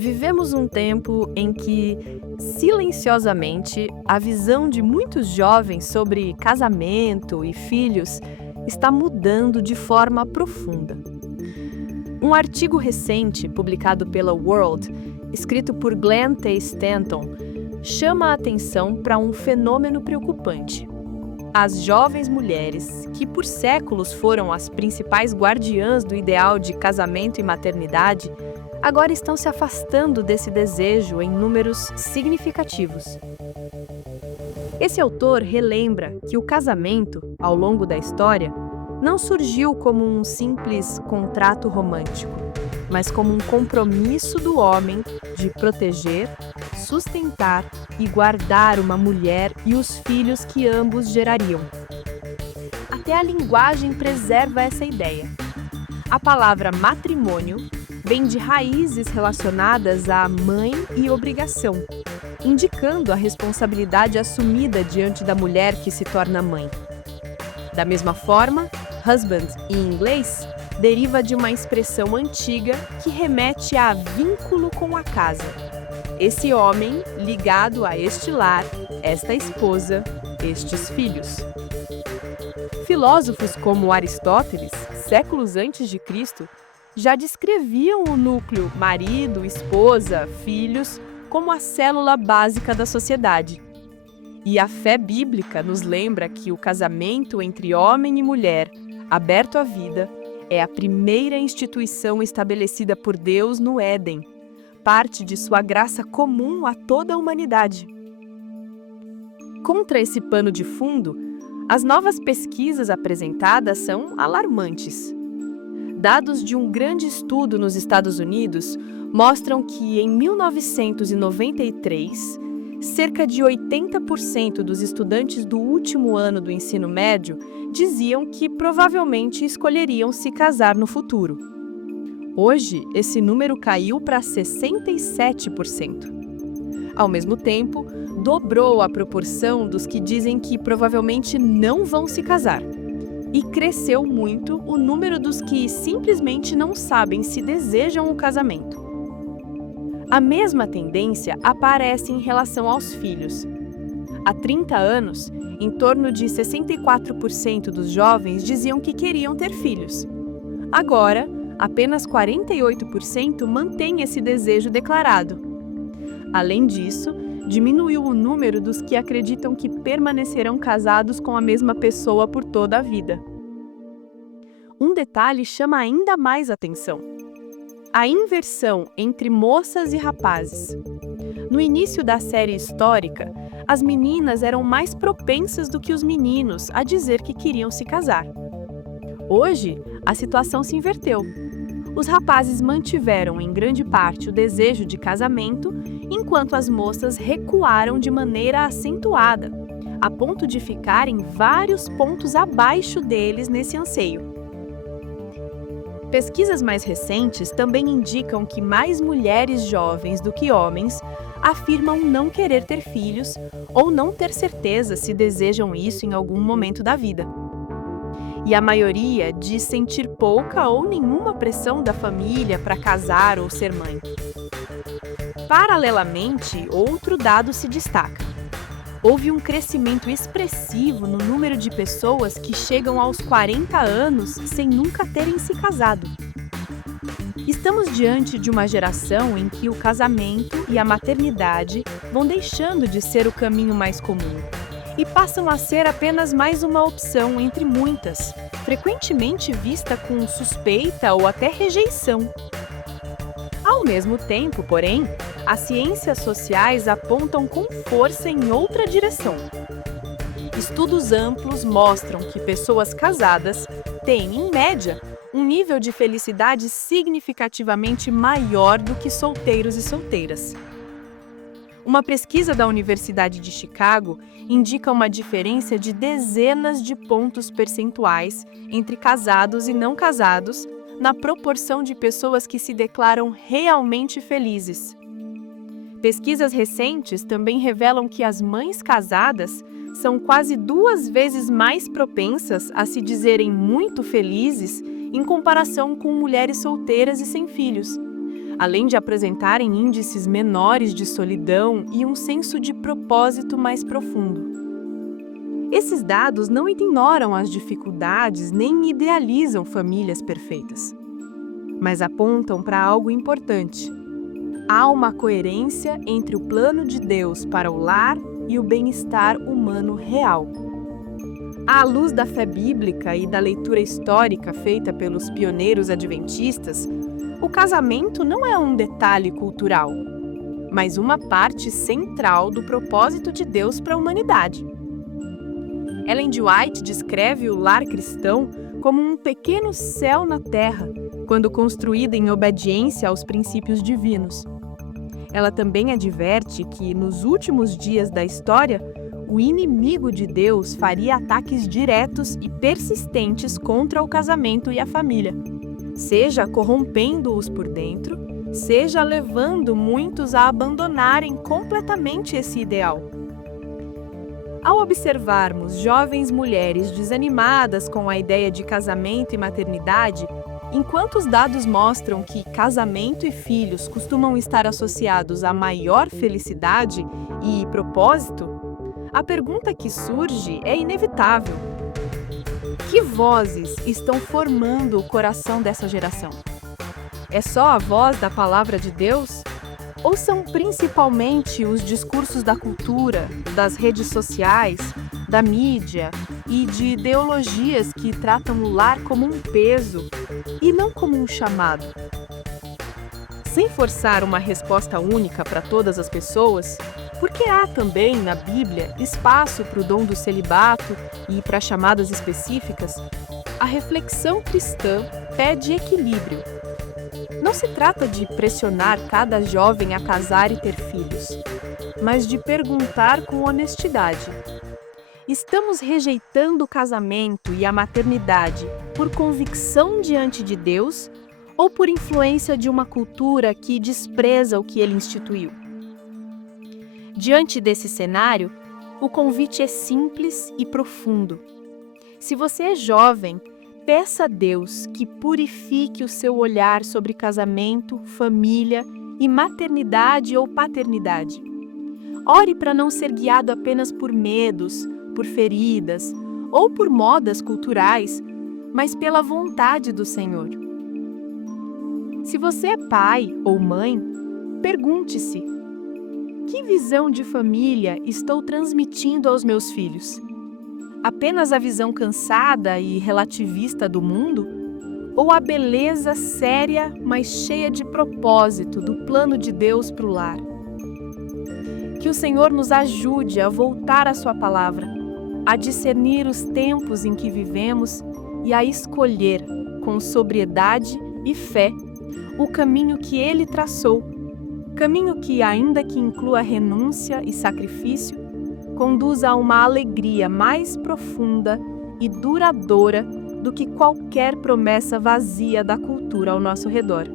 Vivemos um tempo em que, silenciosamente, a visão de muitos jovens sobre casamento e filhos está mudando de forma profunda. Um artigo recente, publicado pela World, escrito por Glenn T. Stanton, chama a atenção para um fenômeno preocupante. As jovens mulheres, que por séculos foram as principais guardiãs do ideal de casamento e maternidade, agora estão se afastando desse desejo em números significativos. Esse autor relembra que o casamento, ao longo da história, não surgiu como um simples contrato romântico, mas como um compromisso do homem de proteger, sustentar e guardar uma mulher e os filhos que ambos gerariam. Até a linguagem preserva essa ideia. A palavra matrimônio vem de raízes relacionadas à mãe e obrigação, indicando a responsabilidade assumida diante da mulher que se torna mãe. Da mesma forma, husband, em inglês, deriva de uma expressão antiga que remete a vínculo com a casa. Esse homem ligado a este lar, esta esposa, estes filhos. Filósofos como Aristóteles, séculos antes de Cristo, já descreviam o núcleo marido, esposa, filhos como a célula básica da sociedade. E a fé bíblica nos lembra que o casamento entre homem e mulher, aberto à vida, é a primeira instituição estabelecida por Deus no Éden, parte de sua graça comum a toda a humanidade. Contra esse pano de fundo, as novas pesquisas apresentadas são alarmantes. Dados de um grande estudo nos Estados Unidos mostram que, em 1993, cerca de 80% dos estudantes do último ano do ensino médio diziam que provavelmente escolheriam se casar no futuro. Hoje, esse número caiu para 67%. Ao mesmo tempo, dobrou a proporção dos que dizem que provavelmente não vão se casar. E cresceu muito o número dos que simplesmente não sabem se desejam o casamento. A mesma tendência aparece em relação aos filhos. Há 30 anos, em torno de 64% dos jovens diziam que queriam ter filhos. Agora, apenas 48% mantém esse desejo declarado. Além disso, diminuiu o número dos que acreditam que permanecerão casados com a mesma pessoa por toda a vida. Um detalhe chama ainda mais atenção: a inversão entre moças e rapazes. No início da série histórica, as meninas eram mais propensas do que os meninos a dizer que queriam se casar. Hoje, a situação se inverteu. Os rapazes mantiveram em grande parte o desejo de casamento, enquanto as moças recuaram de maneira acentuada, a ponto de ficarem vários pontos abaixo deles nesse anseio. Pesquisas mais recentes também indicam que mais mulheres jovens do que homens afirmam não querer ter filhos ou não ter certeza se desejam isso em algum momento da vida. E a maioria diz sentir pouca ou nenhuma pressão da família para casar ou ser mãe. Paralelamente, outro dado se destaca. Houve um crescimento expressivo no número de pessoas que chegam aos 40 anos sem nunca terem se casado. Estamos diante de uma geração em que o casamento e a maternidade vão deixando de ser o caminho mais comum e passam a ser apenas mais uma opção entre muitas, frequentemente vista com suspeita ou até rejeição. Ao mesmo tempo, porém, as ciências sociais apontam com força em outra direção. Estudos amplos mostram que pessoas casadas têm, em média, um nível de felicidade significativamente maior do que solteiros e solteiras. Uma pesquisa da Universidade de Chicago indica uma diferença de dezenas de pontos percentuais entre casados e não casados na proporção de pessoas que se declaram realmente felizes. Pesquisas recentes também revelam que as mães casadas são quase 2 vezes mais propensas a se dizerem muito felizes em comparação com mulheres solteiras e sem filhos, além de apresentarem índices menores de solidão e um senso de propósito mais profundo. Esses dados não ignoram as dificuldades nem idealizam famílias perfeitas, mas apontam para algo importante. Há uma coerência entre o plano de Deus para o lar e o bem-estar humano real. À luz da fé bíblica e da leitura histórica feita pelos pioneiros adventistas, o casamento não é um detalhe cultural, mas uma parte central do propósito de Deus para a humanidade. Ellen G. White descreve o lar cristão como um pequeno céu na terra, quando construído em obediência aos princípios divinos. Ela também adverte que, nos últimos dias da história, o inimigo de Deus faria ataques diretos e persistentes contra o casamento e a família, seja corrompendo-os por dentro, seja levando muitos a abandonarem completamente esse ideal. Ao observarmos jovens mulheres desanimadas com a ideia de casamento e maternidade, enquanto os dados mostram que casamento e filhos costumam estar associados a maior felicidade e propósito, a pergunta que surge é inevitável. Que vozes estão formando o coração dessa geração? É só a voz da palavra de Deus? Ou são principalmente os discursos da cultura, das redes sociais, da mídia e de ideologias que tratam o lar como um peso e não como um chamado? Sem forçar uma resposta única para todas as pessoas, porque há também na Bíblia espaço para o dom do celibato e para chamadas específicas, a reflexão cristã pede equilíbrio. Não se trata de pressionar cada jovem a casar e ter filhos, mas de perguntar com honestidade: estamos rejeitando o casamento e a maternidade por convicção diante de Deus ou por influência de uma cultura que despreza o que ele instituiu? Diante desse cenário, o convite é simples e profundo. Se você é jovem, peça a Deus que purifique o seu olhar sobre casamento, família e maternidade ou paternidade. Ore para não ser guiado apenas por medos, por feridas ou por modas culturais, mas pela vontade do Senhor. Se você é pai ou mãe, pergunte-se: que visão de família estou transmitindo aos meus filhos? Apenas a visão cansada e relativista do mundo? Ou a beleza séria, mas cheia de propósito do plano de Deus para o lar? Que o Senhor nos ajude a voltar à sua palavra, a discernir os tempos em que vivemos e a escolher, com sobriedade e fé, o caminho que Ele traçou, caminho que, ainda que inclua renúncia e sacrifício, conduza a uma alegria mais profunda e duradoura do que qualquer promessa vazia da cultura ao nosso redor.